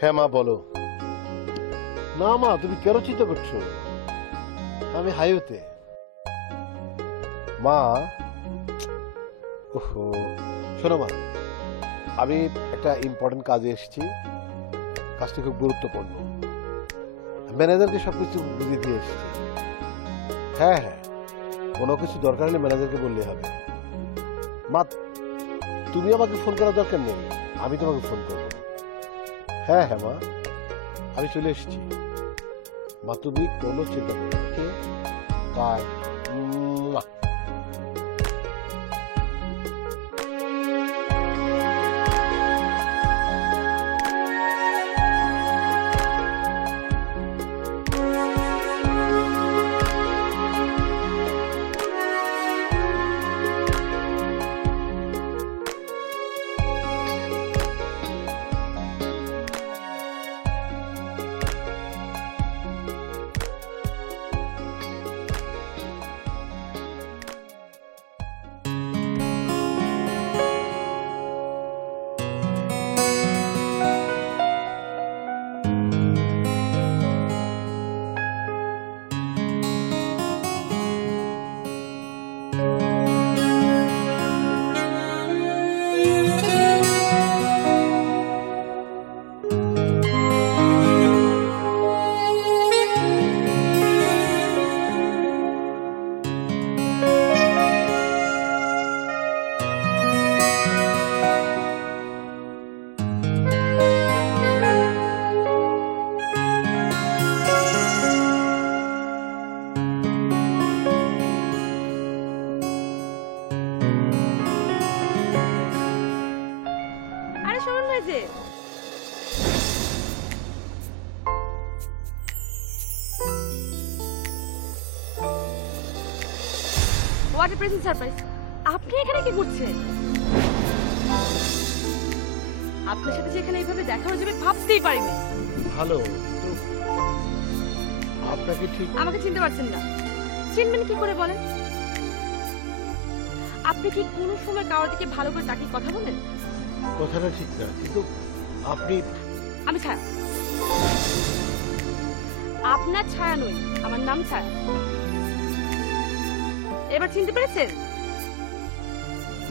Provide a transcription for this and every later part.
হ্যাঁ মা বলো। না মা, তুমি কেন চিন্তা করছো? আমি হাইওয়েতে। মা, ওহো, শোনো মা, আমি একটা ইম্পর্টেন্ট কাজে এসেছি। কাজটা খুব গুরুত্বপূর্ণ। ম্যানেজারকে সবকিছু বুঝিয়ে দিয়ে এসেছি। হ্যাঁ হ্যাঁ, কোনো কিছু দরকার হলে ম্যানেজারকে বললে হবে। মা, তুমি আমাকে ফোন করার দরকার নেই, আমি তোমাকে ফোন করবো। হ্যাঁ হ্যাঁ মা, আমি চলে এসেছি। মা তুমি কোনো চিন্তা করো না। ওকে, by. What a present surprise! আপনি এখানে কি করছেন? আপনার সাথে যে এখানে এইভাবে দেখা হয়ে যাবে ভাবতেই পারিনি। ভালো তো, আপনাকে ঠিক আমাকে চিনতে পারছেন না? চিনবেন কি করে বলেন? আপনি কি কোনো সময় কারোর দিকে ভালো করে তাকিয়ে কথা বলেন? কথাটা ঠিক না, কিন্তু আপনি। আমি ছায়া। আপনার ছায়া নই, আমার নাম ছায়া। এবার চিনতে পেরেছেন?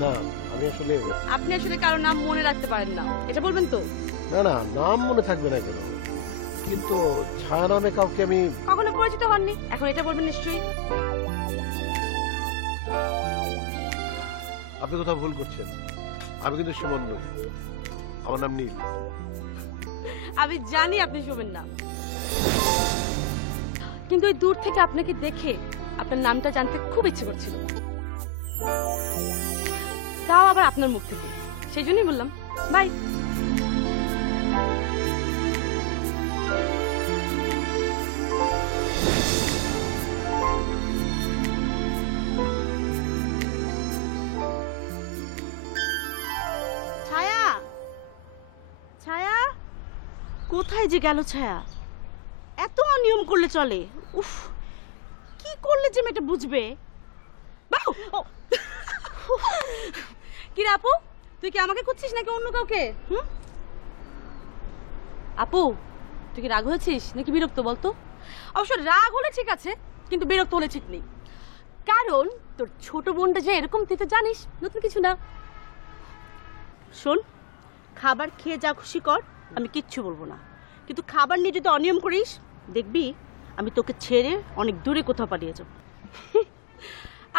না, আমি আসলে। আপনি আসলে কারো নাম মনে রাখতে পারেন না, এটা বলবেন তো? না না, নাম মনে থাকবে না কেন, কিন্তু ছায়া নামে কাউকে আমি কখনো পরিচিত হননি, এখন এটা বলবেন নিশ্চয়ই। আপনি কোথাও ভুল করছেন। আমি কিন্তু সুমন নই, আমার নাম নীল। আমি জানি আপনি শোবেন না, কিন্তু ওই দূর থেকে আপনাকে দেখে আপনার নামটা জানতে খুব ইচ্ছে করছিল, তাও আবার আপনার মুখ থেকে। সেই জন্যই বললাম বাই। ছায়া, ছায়া কোথায় যে গেল ছায়া? এত অনিয়ম করলে চলে? উফ, কি করলে যে মেয়েটা বুঝবে? কি রে আপু, তুই কি আমাকে খুঁজছিস নাকি অন্য কাউকে? আপু, তুই কি রাগ হয়েছিস নাকি বিরক্ত বলতো? অবশ্য রাগ হলে ঠিক আছে, কিন্তু বিরক্ত হলে ঠিক নেই। কারণ তোর ছোট বোনটা যে এরকম, তুই তো জানিস, নতুন কিছু না। শোন, খাবার খেয়ে যা খুশি কর, আমি কিচ্ছু বলবো না, কিন্তু খাবার নিয়ে যদি অনিয়ম করিস দেখবি আমি তোকে ছেড়ে অনেক দূরে কোথাও পালিয়ে যাব।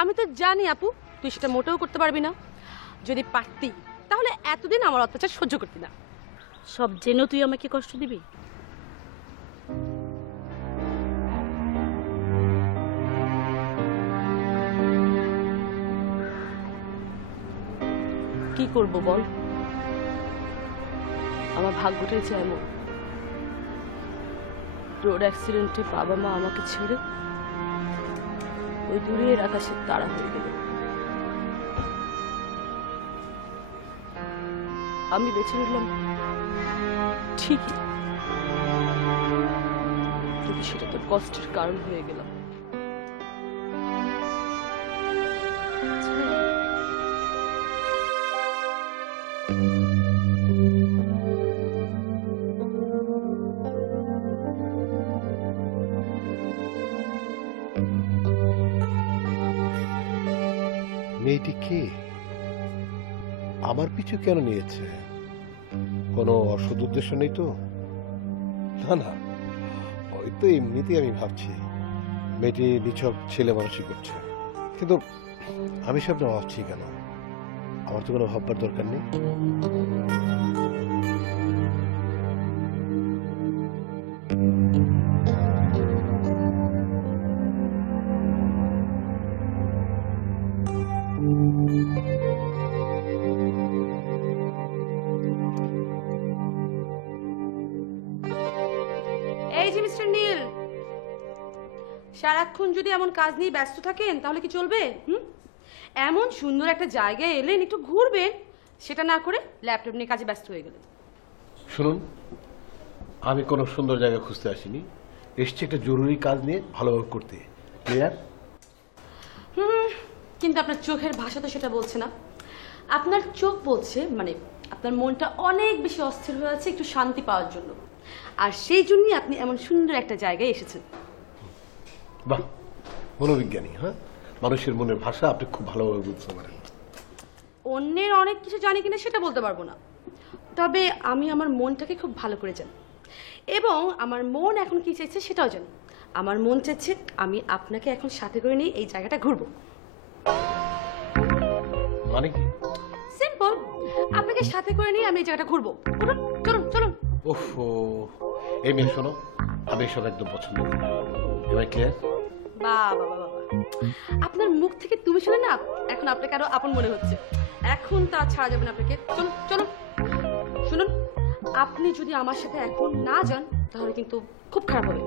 আমি তো জানি আপু, তুই সেটা মোটেও করতে পারবি না। যদি পারতি তাহলে এতদিন আমার অত্যাচার সহ্য করতি না। সব জেনেও তুই আমাকে কষ্ট দিবি? কি করব বল, আমার ভাগ্যটাই চায় এমন। রোড অ্যাক্সিডেন্টে বাবা মা আমাকে ছেড়ে ওই দূরের আকাশের তারা হয়ে গেল। আমি বেছে নিলাম ঠিকই, কিন্তু সেটা তোর কষ্টের কারণ হয়ে গেলাম। মেয়েটি কে? আমার পিছু কেন নিয়েছে? কোনো অসৎ উদ্দেশ্য নেই তো? না না, হয়তো এমনিতেই আমি ভাবছি মেয়েটি নিছক ছেলে মানুষই করছে। কিন্তু আমি সব ভাবছি কেন? আমার তো কোনো ভাববার দরকার নেই। এই যে মিস্টার নীল, সারাক্ষণ যদি এমন কাজ নিয়ে ব্যস্ত থাকেন তাহলে কি চলবে? এমন সুন্দর একটা জায়গায় এলেন, একটু ঘুরবেন, সেটা না করে ল্যাপটপ নিয়ে কাজে ব্যস্ত হয়ে গেলেন। শুনুন, আমি কোনো সুন্দর জায়গা খুঁজতে আসিনি, এসছি একটা জরুরি কাজ নিয়ে ভালোভাবে করতে। ক্লিয়ার? কিন্তু আপনার চোখের ভাষা তো সেটা বলছে না। আপনার চোখ বলছে মানে আপনার মনটা অনেক বেশি অস্থির হয়ে আছে একটু শান্তি পাওয়ার জন্য, আর সেই জন্যই আপনি এমন সুন্দর একটা জায়গায় এসেছেন। বাহ, মনোবিজ্ঞানী। হ্যাঁ, মানুষের মনের ভাষা আপনি খুব ভালোভাবে বুঝতে পারেন। অন্যের অনেক কিছু জানি কিনা সেটা বলতে পারবো না, তবে আমি আমার মনটাকে খুব ভালো করে জানি, এবং আমার মন এখন কি চাইছে সেটাও জানি। আমার মন চাইছে আমি আপনাকে এখন সাথে করে নিয়ে এই জায়গাটা ঘুরবো। মানে কি? সিম্পল, আপনাকে সাথে করে নিয়ে আমি এই জায়গাটা ঘুরবো। চলুন চলুন চলুন। ওফো, এই মেয়ে শোনো, আমি এসব একদম পছন্দ করি না। এবার ক্লিয়ার? বাবা বাবা, আপনার মুখ থেকে তুমি শুনে না এখন আপনাকে আরো আপন মনে হচ্ছে। এখন তা ছাড়া যাবে না আপনাকে। চলুন চলুন। শুনুন, আপনি যদি আমার সাথে এখন না যান তাহলে কিন্তু খুব খারাপ হবে।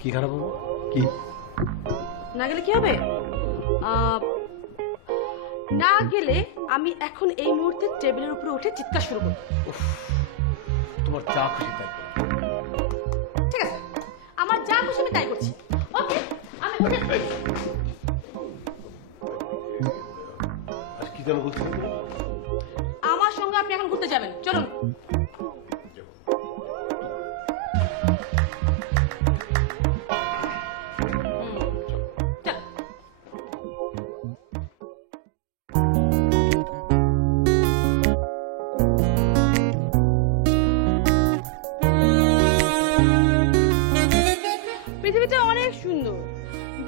কি খারাপ হবে? কি না গেলে কি হবে? না গেলে আমি এখন এই মুহূর্তে টেবিলের উপরে উঠে চিৎকার শুরু করব। তোমার যা খুশি তাই করো। ঠিক আছে, আমার যা খুশি আমি তাই করছি। ওকে, আমি উঠে আর কি যেন বলছো? আমার সঙ্গে আপনি এখন ঘুরতে যাবেন। চলুন। পৃথিবীটা অনেক সুন্দর,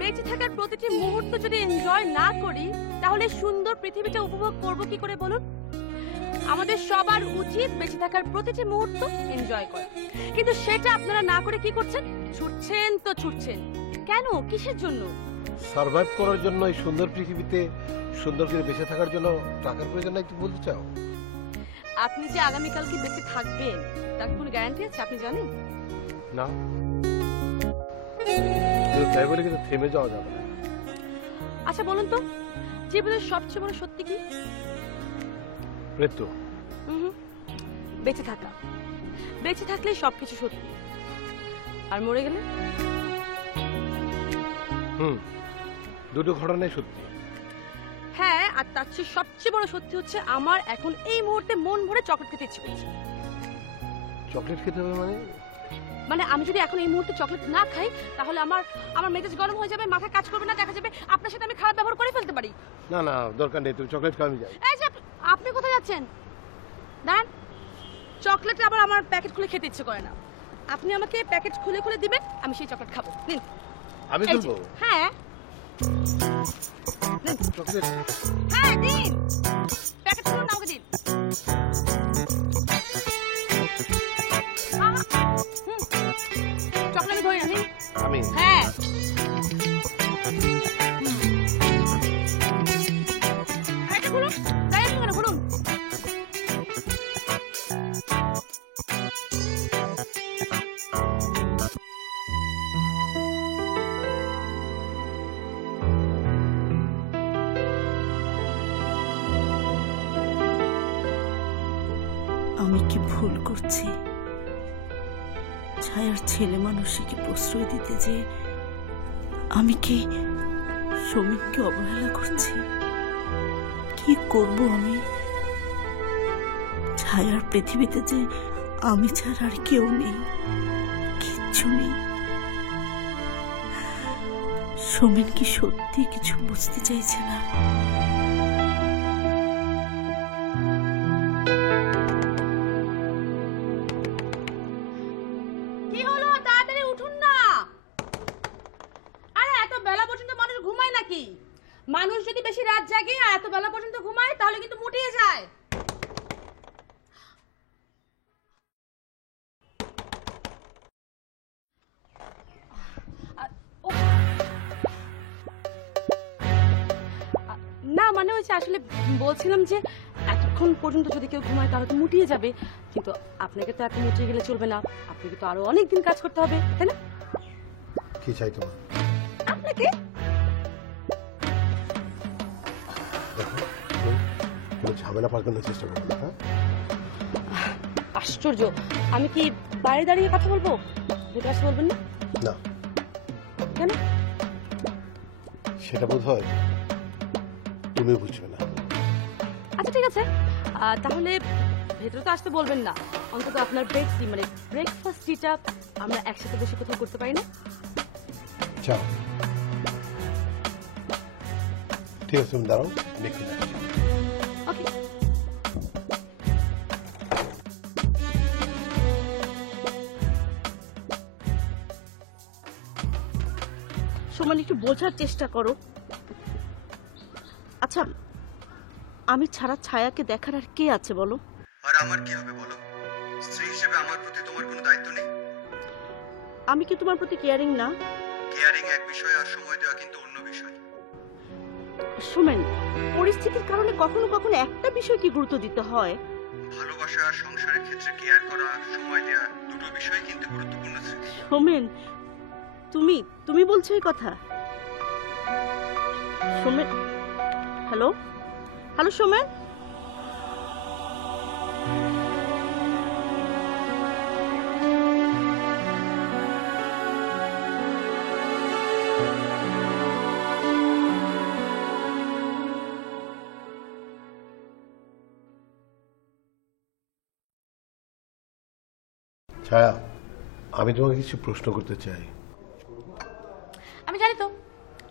বেঁচে থাকার প্রতিটি মুহূর্ত যদি এনজয় না করি তাহলে সুন্দর পৃথিবীটা উপভোগ করব কি করে বলুন? আমাদের সবার উচিত বেঁচে থাকার প্রতিটি মুহূর্ত এনজয় করা, কিন্তু সেটা আপনারা না করে কি করছেন? ছুটছেন তো ছুটছেন। কেন? কিসের জন্য? সার্ভাইভ করার জন্য এই সুন্দর পৃথিবীতে সুন্দর করে বেঁচে থাকার জন্য টাকার প্রয়োজন নাই, তুমি বলতে চাও? আপনি যে আগামীকালকে বেঁচে থাকবেন তার কোনো গ্যারান্টি আছে আপনি জানেন? না, তাই বলে কিন্তু থেমে যাওয়া যাবে না। আচ্ছা বলুন তো, জীবনের সবচেয়ে বড় সত্যি কি? মৃত্যু। বেঁচে থাকা। বেঁচে থাকলে সবকিছু সত্যি, আর মরে গেলে দুটো ঘটনাই সত্যি। হ্যাঁ, আর তার চেয়ে সবচেয়ে বড় সত্যি হচ্ছে আমার এখন এই মুহূর্তে মন ভরে চকলেট খেতে ইচ্ছে করছে। চকলেট খেতে হবে মানে? মানে আমি যদি এখন এই মুহূর্তে চকলেট না খাই তাহলে আমার মেজাজ গরম হয়ে যাবে, মাথা কাজ করবে না, দেখা যাবে আপনার সাথে আমি খারাপ ব্যবহার করে ফেলতে পারি। না না, দরকার নেই, তুমি চকলেট খাও, আমি যাই। এই যে আপনি কোথায় যাচ্ছেন? দাঁড়ান, চকলেট আবার আমার প্যাকেট খুলে খেতে ইচ্ছে করে না। আপনি আমাকে প্যাকেট খুলে খুলে দিবেন, আমি সেই চকলেট খাবো। নিন। আমি এই যে, তুলবো? হ্যাঁ চকলেট? হ্যাঁ দিন, প্যাকেট খুলুন, আমাকে দিন। চকলেট আমি ধরি না, নিন। আমি? হ্যাঁ। এটা খুলুন, তাই আপনি কেন খুলুন? আমি কি ভুল করছি? ছায়ার ছেলে মানুষকে প্রশ্রয় দিতে যে আমি কি শ্রমিককে অবহেলা করছি? কি করব আমি? ছায়ার পৃথিবীতে যে আমি ছাড়া আর কেউ নেই, কিচ্ছু নেই। সৌমেন কি সত্যি কিছু বুঝতে চাইছে না? কি হলো, তাড়াতাড়ি উঠুন না। আরে এত বেলা পর্যন্ত মানুষ ঘুমায় নাকি? মানুষ যদি বেশি রাত জাগে আর এত বেলা পর্যন্ত ঘুমায় তাহলে কিন্তু মুটিয়ে যায়। না মানে হচ্ছে আসলে বলছিলাম যে এতক্ষণ পর্যন্ত যদি কেউ ঘুমায় তাহলে তো মুটিয়ে যাবে, কিন্তু আপনাকে তো এত মুটিয়ে গেলে চলবে না, আপনাকে তো আরো অনেক দিন কাজ করতে হবে, তাই না? কি চাই তোমার? আপনাকে দেখো, কোনো ঝামেলা পাকানোর চেষ্টা করবো না। হ্যাঁ, আশ্চর্য, আমি কি বাইরে দাঁড়িয়ে কথা বলবো? ভেতরে আসতে বলবেন না? না কেন? সেটা বোধ হয় তুমি বুঝবে না। আচ্ছা ঠিক আছে, তাহলে ভেতরে তো আসতে বলবেন না, অন্তত আপনার ব্রেকফাস্ট টিটা আমরা একসাথে বসে কোথাও করতে পারি না? যাও, ঠিক আছে, তুমি দাঁড়াও, আমি এক্ষুনি আসছি। ওকে। সৌমেন, একটু বোঝার চেষ্টা করো। আচ্ছা, আমি ছাড়া ছায়াকে দেখার আর কে আছে বলো? আর আমার কি হবে বলো? স্ত্রী হিসেবে আমার প্রতি তোমার কোনো দায়িত্ব নেই? আমি কি তোমার প্রতি কেয়ারিং না? কেয়ারিং এক বিষয় আর সময় দেওয়া কিন্তু অন্য বিষয়। সৌমেন, পরিস্থিতির কারণে কখনো কখনো একটা বিষয় কি গুরুত্ব দিতে হয়? ভালোবাসা আর সংসারের ক্ষেত্রে কেয়ার করা, সময় দেওয়া দুটো বিষয় কিন্তু গুরুত্বপূর্ণ স্মৃতি। সৌমেন, তুমি তুমি বলছো এই কথা? Soumen, hello hello Soumen. ছায়া, আমি তোমাকে কিছু প্রশ্ন করতে চাই। আমি জানি তো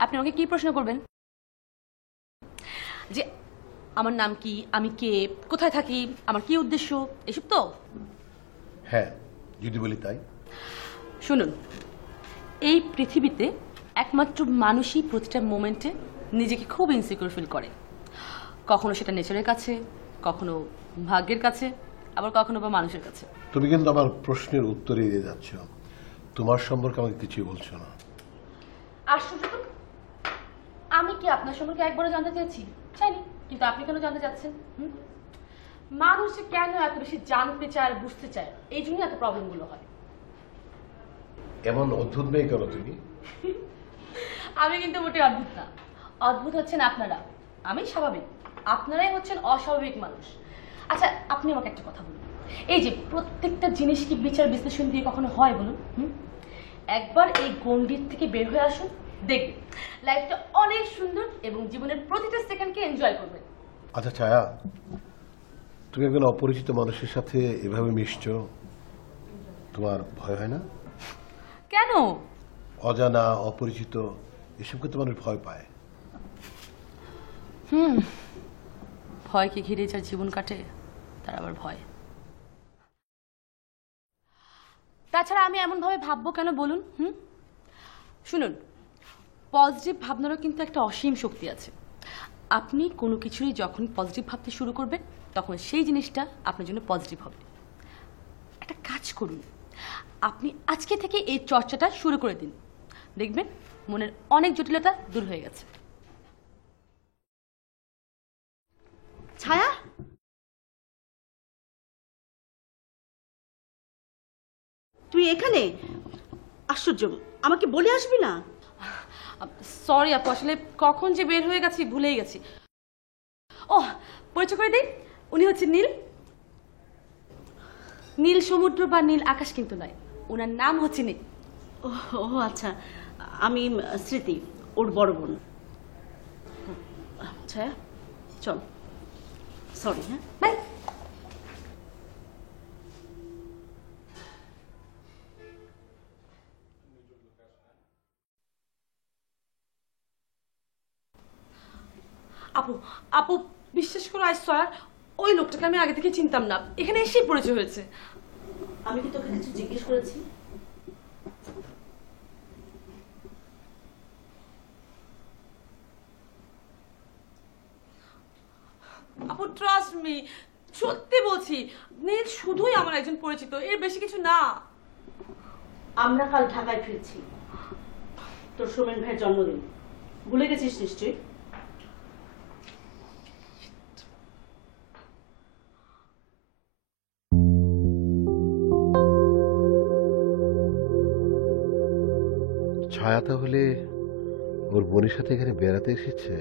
আপনি আমাকে কি প্রশ্ন করবেন, যে আমার নাম কি, আমি কে, কোথায় থাকি, আমার কি উদ্দেশ্য, এসব তো? হ্যাঁ, যদি বলি তাই। শুনুন, এই পৃথিবীতে একমাত্র মানুষই প্রতিটা মোমেন্টে নিজেকে খুব ইনসিকিউর ফিল করে। কখনো সেটা নেচারের কাছে, কখনো ভাগ্যের কাছে, আবার কখনো বা মানুষের কাছে। তুমি কিন্তু আমার প্রশ্নের উত্তর এড়িয়ে যাচ্ছ, তোমার সম্পর্কে আমাকে কিছুই বলছো না। আশ্চর্য তো, আমি কি আপনার সম্পর্কে একবারও জানতে চেয়েছি? চাইনি, কিন্তু আপনি কেন জানতে চাচ্ছেন? মানুষ যে কেন এত বেশি জানতে চায় আর বুঝতে চায়, এই জন্যই এত প্রবলেমগুলো হয়। এমন অদ্ভুত মেয়ে কেন তুমি? আমি কিন্তু মোটে অদ্ভুত না, অদ্ভুত হচ্ছেন আপনারা, আমি স্বাভাবিক, আপনারাই হচ্ছেন অস্বাভাবিক মানুষ। আচ্ছা আপনি আমাকে একটা কথা বলুন, এই যে প্রত্যেকটা জিনিস কি বিচার বিশ্লেষণ দিয়ে কখনো হয় বলুন? একবার এই গণ্ডির থেকে বের হয়ে আসুন, দেখবেন লাইফটা অনেক সুন্দর এবং জীবনের প্রতিটা সেকেন্ডকে এনজয় করবেন। আচ্ছা ছায়া, তুমি একজন অপরিচিত মানুষের সাথে এভাবে মিশছো, তোমার ভয় হয় না? কেন? অজানা, অপরিচিত এসবকে তো মানুষ ভয় পায়। ভয়কে ঘিরে যার জীবন কাটে তার আবার ভয়। তাছাড়া আমি এমন ভাবে ভাববো কেন বলুন? শুনুন, পজিটিভ ভাবনারও কিন্তু একটা অসীম শক্তি আছে। আপনি কোনো কিছুরই যখন পজিটিভ ভাবতে শুরু করবেন তখন সেই জিনিসটা আপনার জন্য পজিটিভ হবে। একটা কাজ করুন, আপনি আজকে থেকে এই চর্চাটা শুরু করে দিন, দেখবেন মনের অনেক জটিলতা দূর হয়ে গেছে। ছায়া, তুই এখানে? আশ্চর্য, আমাকে বলে আসবি না? সরি আপু, আসলে কখন যে বের হয়ে গেছি ভুলেই গেছি। ও, পরিচয় করে দিই, উনি হচ্ছে নীল। নীল সমুদ্র বা নীল আকাশ কিন্তু নয়, ওনার নাম হচ্ছে নীল। ও ও আচ্ছা, আমি স্মৃতি, ওর বড় বোন। ছায়া, চল। সরি। হ্যাঁ, বাই। আপু আপু বিশ্বাস করো আই সোয়ার ওই লোকটাকে আমি আগে থেকে চিনতাম না, এখানে এসেই পরিচয় হয়েছে। আমি কি তোকে কিছু জিজ্ঞেস করেছি? আপু ট্রাস্ট মি, সত্যি বলছি, নীল শুধুই আমার একজন পরিচিত, এর বেশি কিছু না। আমরা কাল ঢাকায় ফিরছি, তোর সোমেন ভাইয়ের জন্মদিন, ভুলে গেছিস নিশ্চয়ই? ছায়া তাহলে ওর বোনের সাথে এখানে বেড়াতে এসেছে,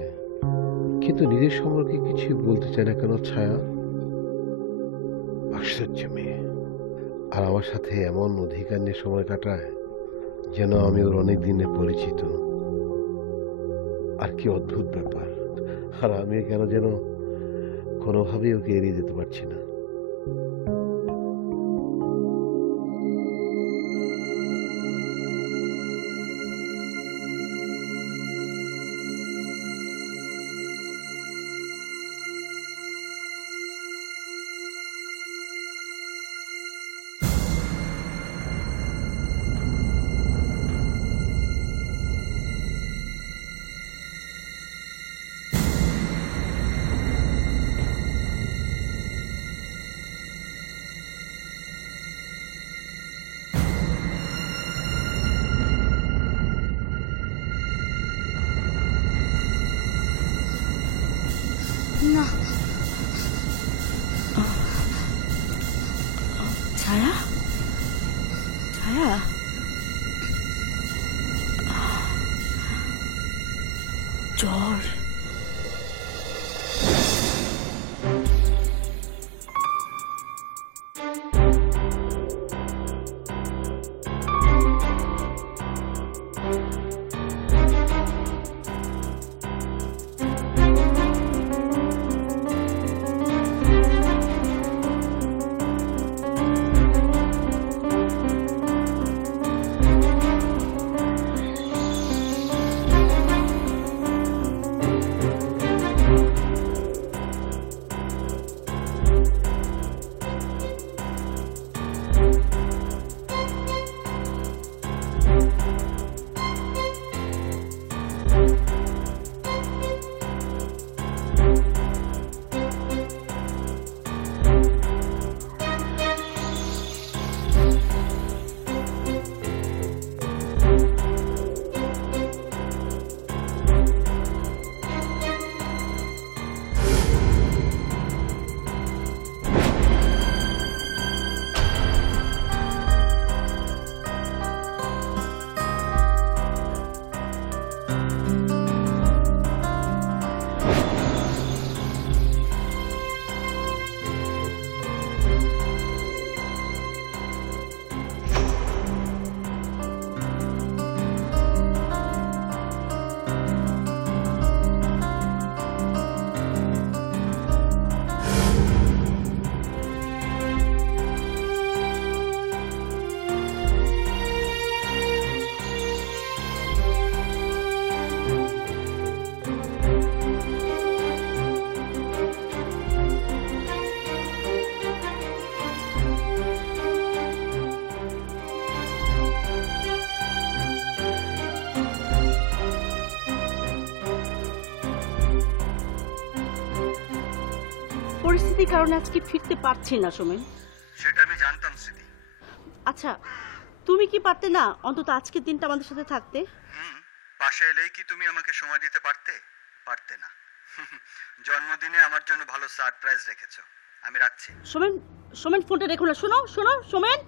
কিন্তু নিজের সম্পর্কে কিছু বলতে চায় না কেন ছায়া? আশ্চর্য মেয়ে, আর আমার সাথে এমন অধিকার নিয়ে সময় কাটায় যেন আমি ওর অনেক দিনের পরিচিত। আর কি অদ্ভুত ব্যাপার, আর আমি কেন যেন কোনোভাবেই ওকে এড়িয়ে যেতে পারছি না। না, ছায়া, ছায়া, জ্বর। পরিস্থিতির কারণে আজকে ফিরতে পারছি না সোমেন। সেটা আমি জানতাম স্মৃতি। আচ্ছা, তুমি কি পারতে না অন্তত আজকের দিনটা আমাদের সাথে থাকতে? পাশে এলেই কি তুমি আমাকে সময় দিতে পারতে? পারতে না। জন্মদিনে আমার জন্য ভালো সারপ্রাইজ রেখেছো, আমি রাখছি। সোমেন, সোমেন ফোনটা রেখো না। শোনো শোনো সোমেন,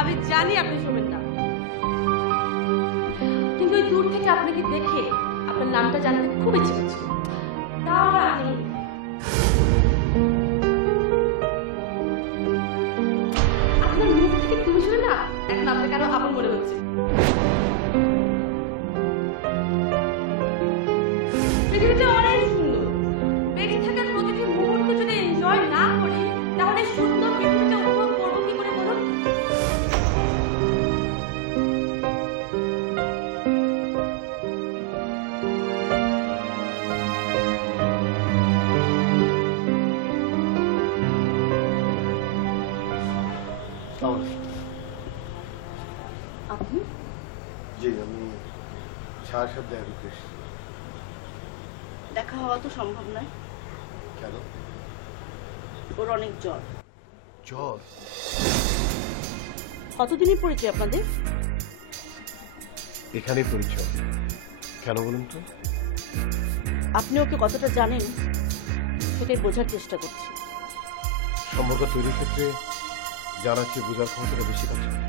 আমি জানি আপনি শোবেন না, কিন্তু ওই দূর থেকে আপনাকে দেখে আপনার নামটা জানতে খুব ইচ্ছে করছে। তাও আমি এখন আপনাকে আরো আপন মনে হচ্ছে। পৃথিবীটা অনেক সুন্দর, বেঁচে থাকার প্রতিটি মুহূর্ত যদি এনজয় না করি তাহলে সুন্দর পৃথিবীটা উপভোগ করবো কি করে বলুন? আপনি জি, আমি ছাড় সাথে দেখা করতে এসেছি। দেখা হওয়া তো সম্ভব নয়, কেন? ওর অনেক জ্বর। জ্বর? কতদিনই পরিচয় আপনাদের? এখানেই পরিচয়। কেন বলুন তো? আপনি ওকে কতটা জানেন সেটাই বোঝার চেষ্টা করছি। সম্পর্ক তৈরির ক্ষেত্রে জানার চেয়ে বোঝার ক্ষমতাটা বেশি কাজ করে।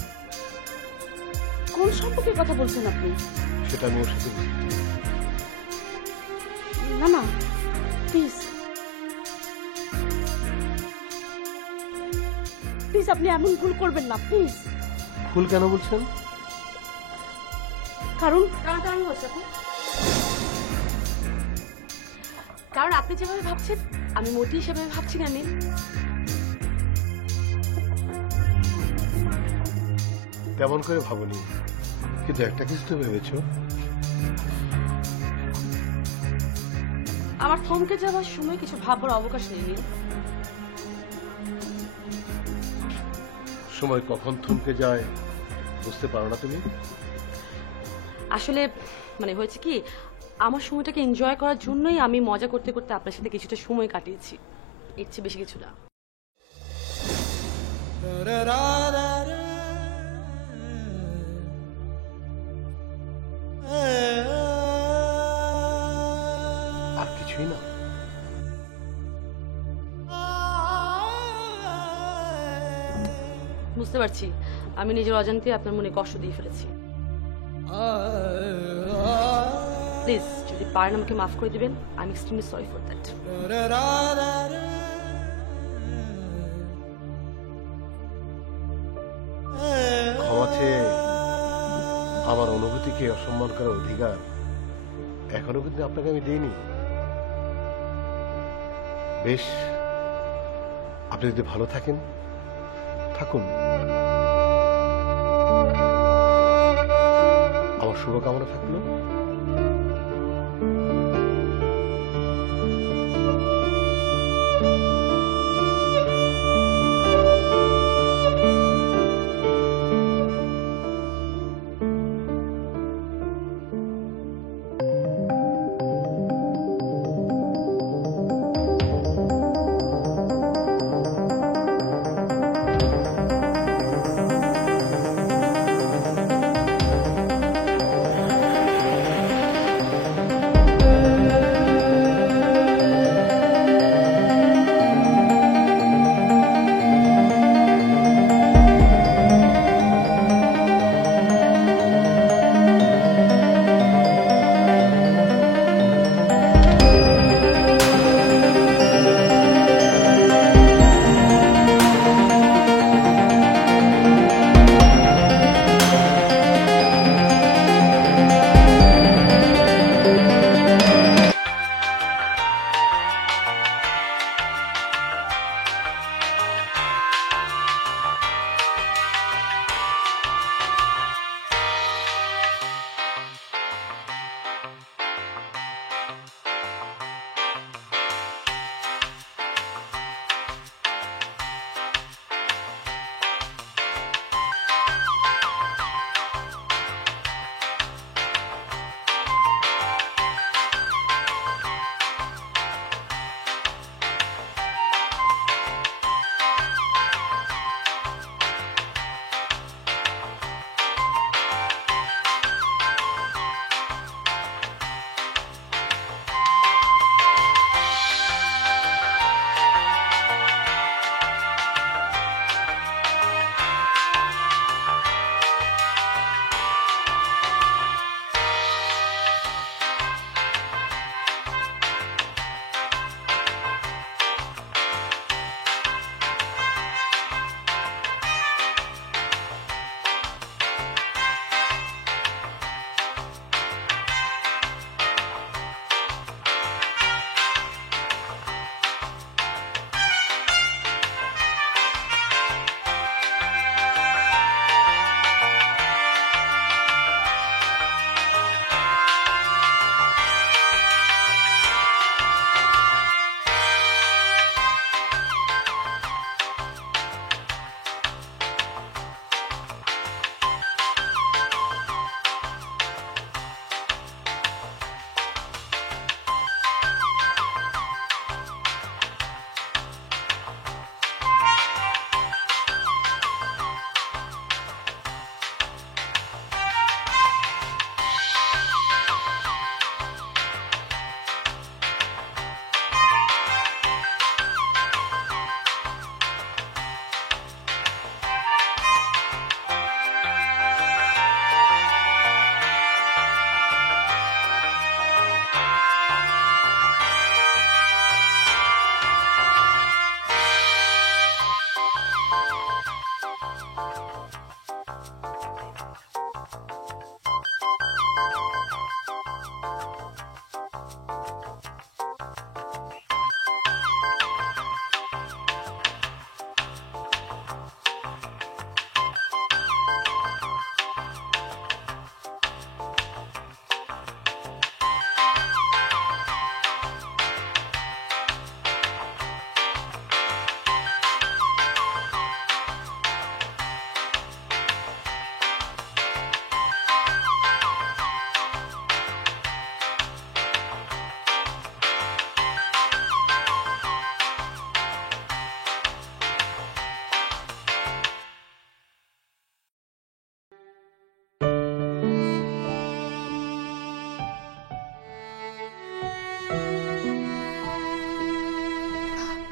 কোন সম্পর্কের কথা বলছেন আপনি? সেটা আমি ওর সাথে বুঝতে চাই। না না, প্লিজ প্লিজ, আপনি এমন ভুল করবেন না, প্লিজ। ভুল কেন বলছেন? কারণ টানাটানি হচ্ছে এখন। কারণ আপনি যেভাবে ভাবছেন আমি মোটেই সেভাবে ভাবছি না। আমি তেমন করে ভাবনি, কিন্তু একটা কিছু তো ভেবেছো। আমার থমকে যাওয়ার সময় কিছু ভাববার অবকাশ নেই নীল। সময় কখন থমকে যায় বুঝতে পারো না তুমি? আসলে মানে হয়েছে কি, আমার সময়টাকে এনজয় করার জন্যই আমি মজা করতে করতে আপনার সাথে কিছুটা সময় কাটিয়েছি, এর চেয়ে বেশি কিছু না। আর কিছুই না? বুঝতে পারছি আমি নিজের অজান্তে আপনার মনে কষ্ট দিয়ে ফেলেছি। প্লিজ যদি পারেন আমাকে মাফ করে দিবেন। I am extremely sorry for that. ক্ষমা চেয়ে আমার অনুভূতিকে অসম্মান করার অধিকার এখনো কিন্তু আপনাকে আমি দিইনি। বেশ, আপনি যদি ভালো থাকেন থাকুন, আমার শুভকামনা থাকলো।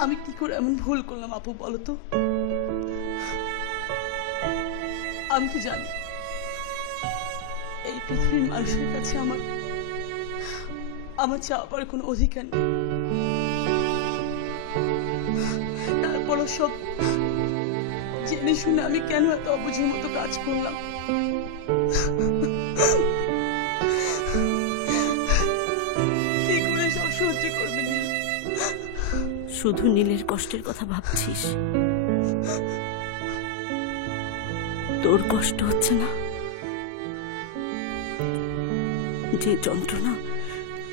আমি কি করে এমন ভুল করলাম আপু, বলো তো? আমি তো জানি এই পৃথিবীর মানুষের কাছে আমার চাওয়ার কোনো অধিকার নেই। তারপরও সব জেনে শুনে আমি কেন এত অবুঝের মতো কাজ করলাম? কি করে সব সহ্য করবে নীল? শুধু নীলের কষ্টের কথা ভাবছিস? তোর কষ্ট হচ্ছে না? যে যন্ত্রণা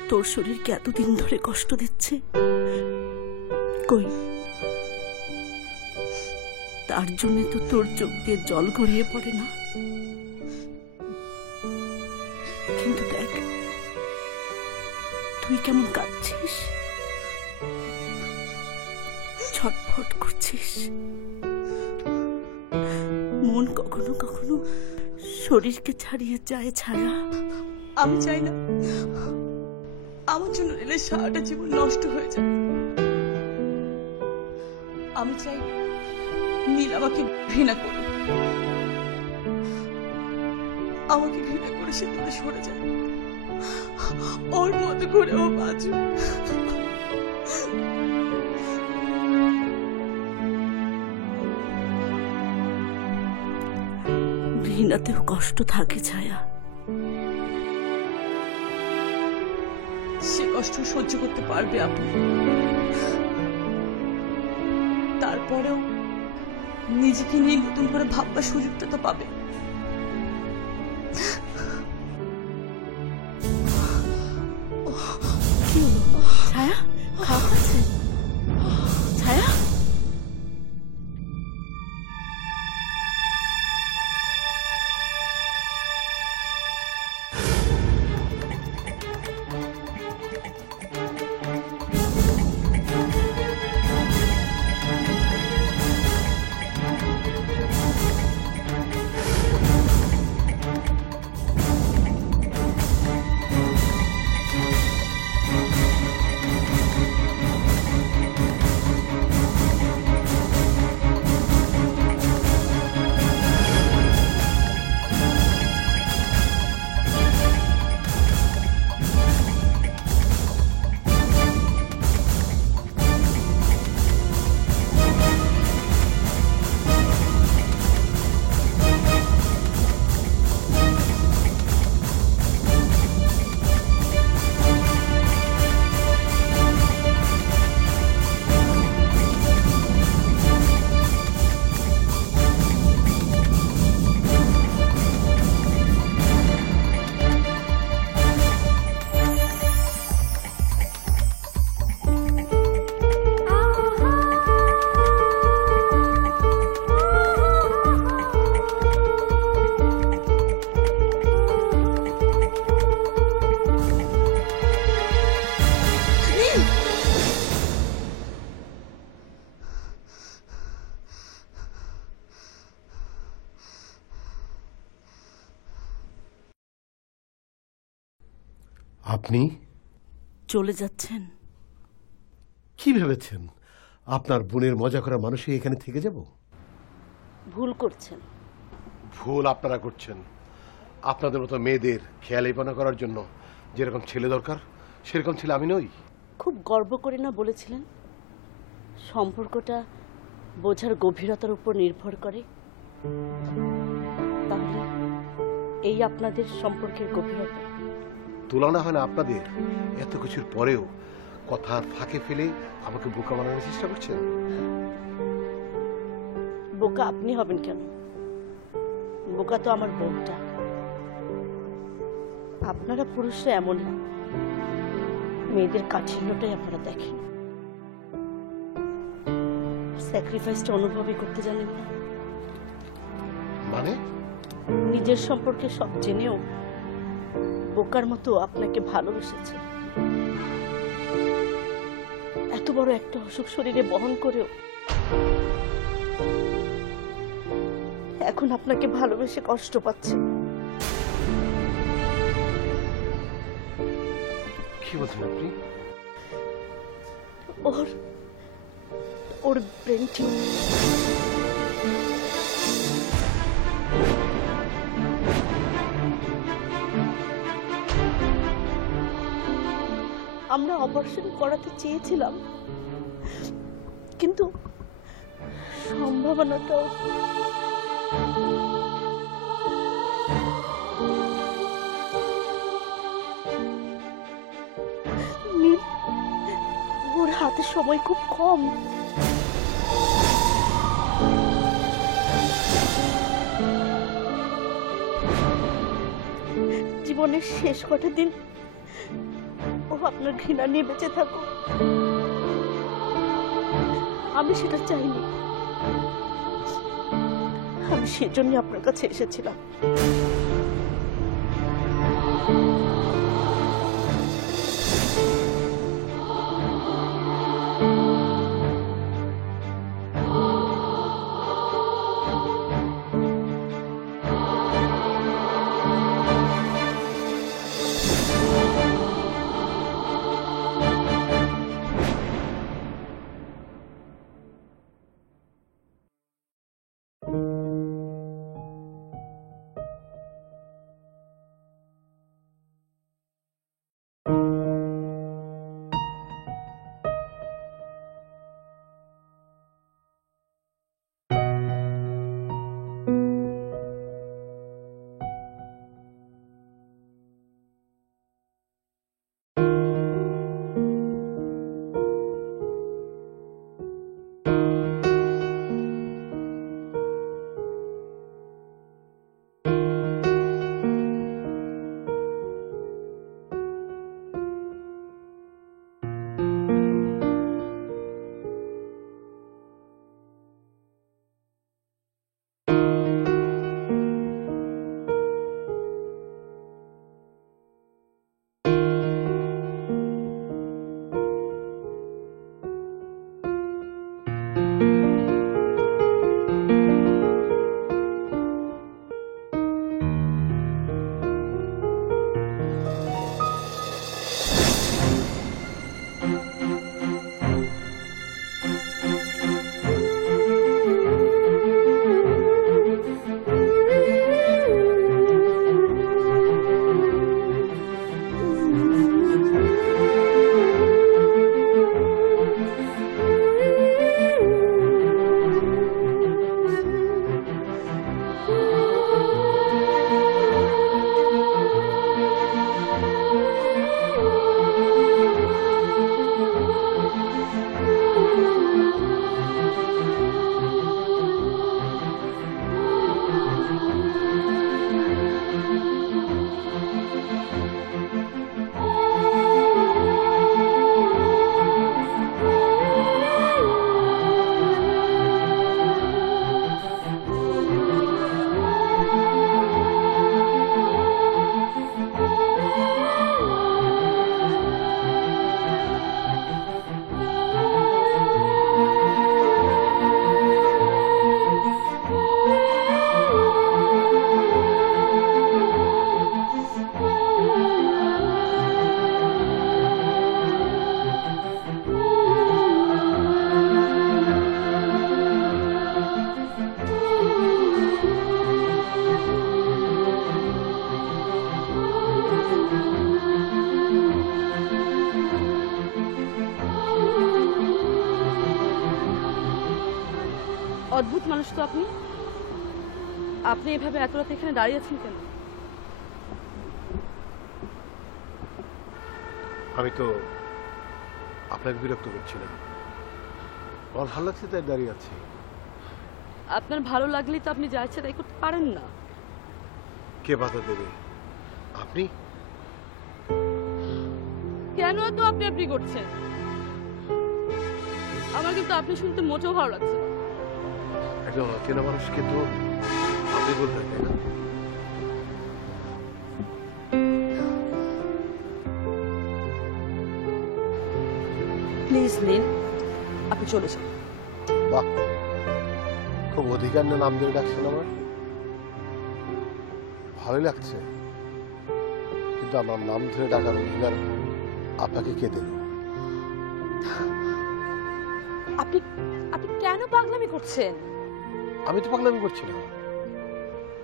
তোর শরীরকে এতদিন ধরে কষ্ট দিচ্ছে, কই তার জন্য তো তোর চোখ দিয়ে জল গড়িয়ে পড়ে না? কিন্তু দেখ তুই কেমন কাঁদছিস, ছটফট করছিস। মন কখনো কখনো শরীরকে ছাড়িয়ে যায় ছায়া। আমি চাই না আমার জন্য নীলের সারাটা জীবন নষ্ট হয়ে যায়। আমি চাই নীল আমাকে ঘৃণা করুক, আমাকে ঘৃণা করে সে দূরে সরে যায়, ওর মতো করে ও বাঁচুক। ঘৃণাতেও কষ্ট থাকে ছায়া। সে কষ্ট সহ্য করতে পারবে আপু, তারপরেও নিজেকে নিয়ে নতুন করে ভাববার সুযোগটা তো পাবে। কি হলো ছায়া, খারাপ আছে ছায়া? আপনি চলে যাচ্ছেন? কি ভেবেছেন আপনার বোনের মজা করা মানুষই এখানে থেকে যাব? ভুল করছেন। ভুল আপনারা করছেন। আপনাদের মতো মেয়েদের খেয়ালিপনা করার জন্য যেরকম ছেলে দরকার সেরকম ছেলে আমি নই। খুব গর্ব করে না বলেছিলেন সম্পর্কটা বোঝার গভীরতার উপর নির্ভর করে? তাহলে এই আপনাদের সম্পর্কের গভীরতা। তুলনা হয় না আপনাদের। এত কিছুর পরেও কথার ফাঁকে ফেলে আমাকে বোকা বানানোর চেষ্টা করছেন। বোকা আপনি হবেন কেন? বোকা তো আমার বোনটা। আপনারা পুরুষরা এমন না, মেয়েদের কাঠিন্যটাই আপনারা দেখেন, স্যাক্রিফাইসটা অনুভবই করতে জানেন না। মানে নিজের সম্পর্কে সব জেনেও বোকার মতো আপনাকে ভালোবেসেছে। এত বড় একটা অসুখ শরীরে বহন করেও এখন আপনাকে ভালোবেসে কষ্ট পাচ্ছে। কি বলছেন আপনি? ওর ওর ব্রেন টিউমার। আমরা অপারেশন করাতে চেয়েছিলাম, কিন্তু সম্ভাবনাটাও নীল, ওর হাতে সময় খুব কম। জীবনের শেষ কটা দিন ও আপনার ঘৃণা নিয়ে বেঁচে থাকো, আমি সেটা চাইনি। আমি সেজন্য আপনার কাছে এসেছিলাম। অদ্ভুত মানুষ তো আপনি। আপনি এভাবে এত রাতে এখানে দাঁড়িয়ে আছেন কেন? আমি তো আপনাকে বিরক্ত করছি না, আমার ভালো লাগছে তাই দাঁড়িয়ে আছি। আপনার ভালো লাগলেই তো আপনি যা ইচ্ছে তাই করতে পারেন না। কে বাধা দেবে? আপনি? কেন তো আপনি আপনি করছেন? আমার কিন্তু আপনি শুনতে মোটেও ভালো লাগছে না। একজন অচেনা মানুষকে তো আপনি বলতে তাই না? প্লিজ নীল, আপনি চলে যান। বাহ, খুব অধিকার না নাম ধরে ডাকছেন আমার, ভালোই লাগছে। কিন্তু আমার নাম ধরে ডাকার অধিকার আপনাকে কে দেবে? আপনি আপনি কেন পাগলামি করছেন? আমি তো পাগলামি করছি না,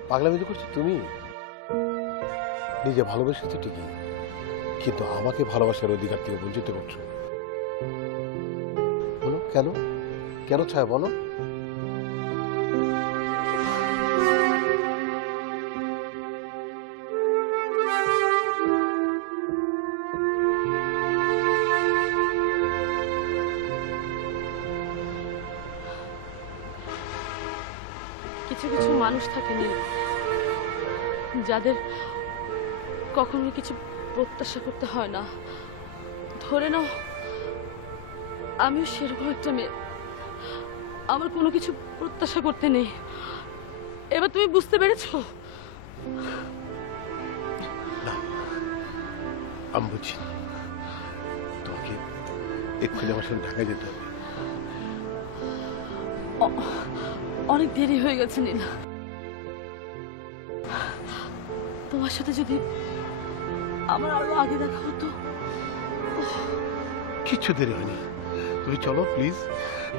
পাগলামি তো করছি তুমি। নিজে ভালোবেসেছো ঠিকই, কিন্তু আমাকে ভালোবাসার অধিকার থেকে বঞ্চিত করছো। বলো কেন, কেন ছায়া বলো। কিছু কিছু মানুষ থাকে নীল, যাদের কখনো কিছু প্রত্যাশা করতে হয় না। ধরে নাও আমিও সেরকম একটা মেয়ে, আমার কোনো কিছু প্রত্যাশা করতে নেই। এবার তুমি বুঝতে পেরেছো? না, আমি বুঝছি না। তোমাকে এক্ষুনি আমার সাথে ঢাকায় যেতে হবে। অনেক দেরি হয়ে গেছে নীল। তোমার সাথে যদি আমার আরো আগে দেখা হতো। কিচ্ছু দেরি হয়নি, তুমি চলো প্লিজ,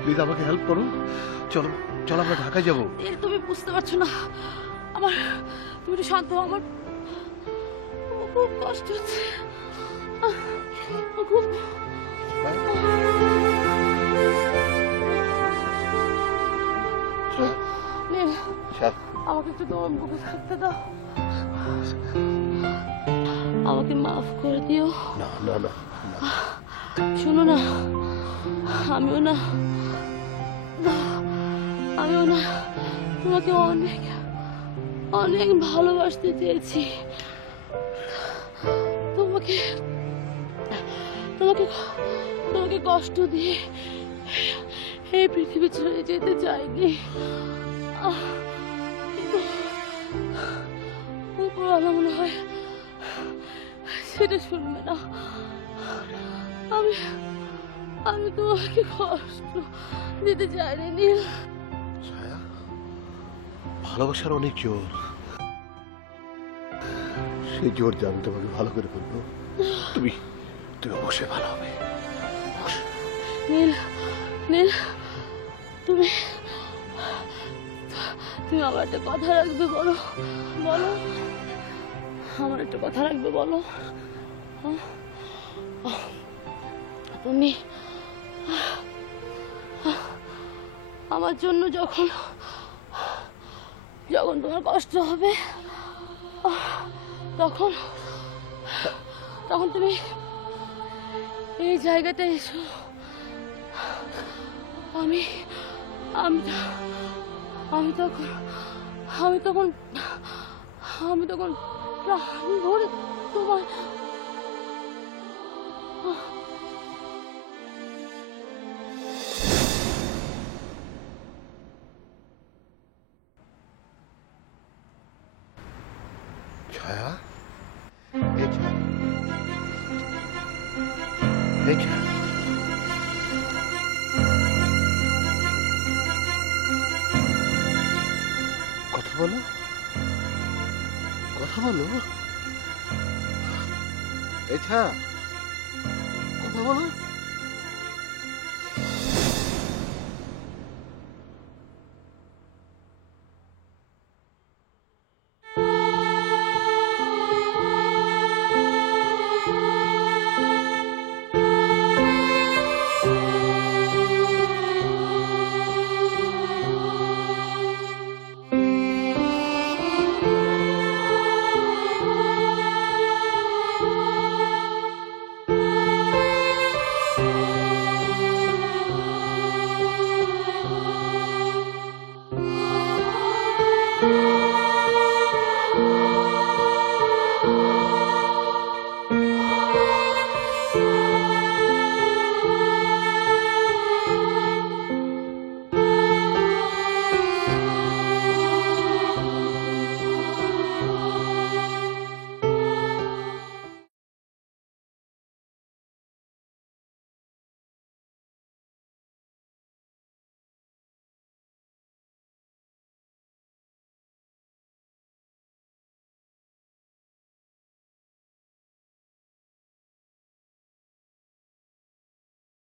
প্লিজ আমাকে হেল্প করো। চলো চলো, আমরা ঢাকায় যাবো। তুমি বুঝতে পারছো না আমার, তুমি একটু শান্ত হও। আমার খুব কষ্ট হচ্ছে, খুব। নীল, আমাকে একটু তোমার বুকে থাকতে দাও, আমাকে মাফ করে দিও। না না না, শোনো না, আমিও না তোমাকে অনেক অনেক ভালোবাসতে চেয়েছি। তোমাকে তোমাকে তোমাকে কষ্ট দিয়ে এই পৃথিবী ছেড়ে যেতে চাইনি, কিন্তু উপরওয়ালা মনে হয় সেটা শুনবে না। আমি তোমাকে কষ্ট দিতে চাইনি নীল। ছায়া, ভালোবাসার অনেক জোর, সেই জোর যে আমি তোমাকে ভালো করে ফেলবো। তুমি তুমি অবশ্যই ভালো হবে। নীল, নীল, তুমি তুমি আমার একটা কথা রাখবে, বলো বলো, আমার একটা কথা রাখবে, বলো। তুমি আমার জন্য যখন যখন তোমার কষ্ট হবে, তখন তখন তুমি এই জায়গাটা এসো। আমি আমি আমি তখন আমি তখন আমি তখন প্রাণ ভরে তোমার। ছায়া, এই ছায়া, এই ছায়া, কথা বলো, কথা বলো। এই ছায়া, কথা বলো।